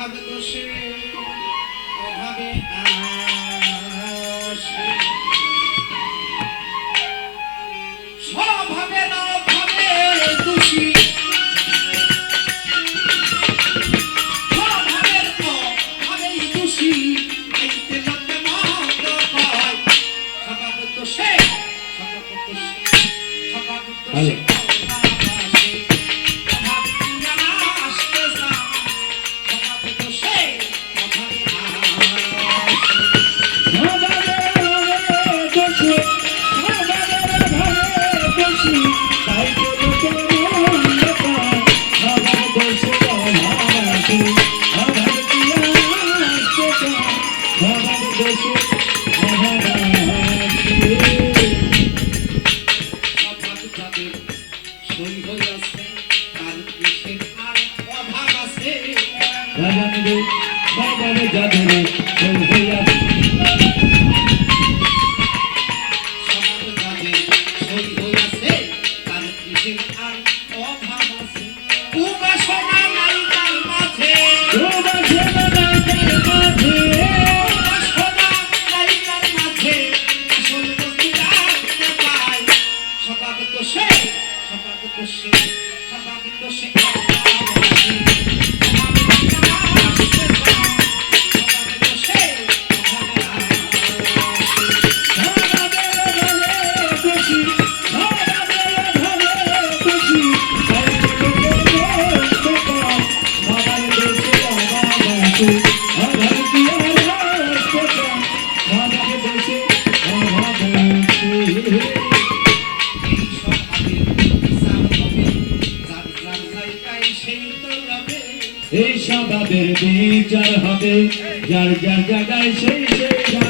Have a good ভালো রাজানবে বাবাবে জাদুরে হইয়া Shabbat Shalom. তাদের বিচার হবে। যার যার জায়গায় সেই সেই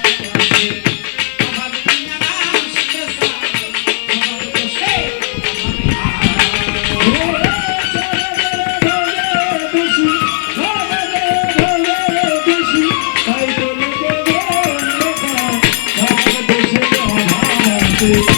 you.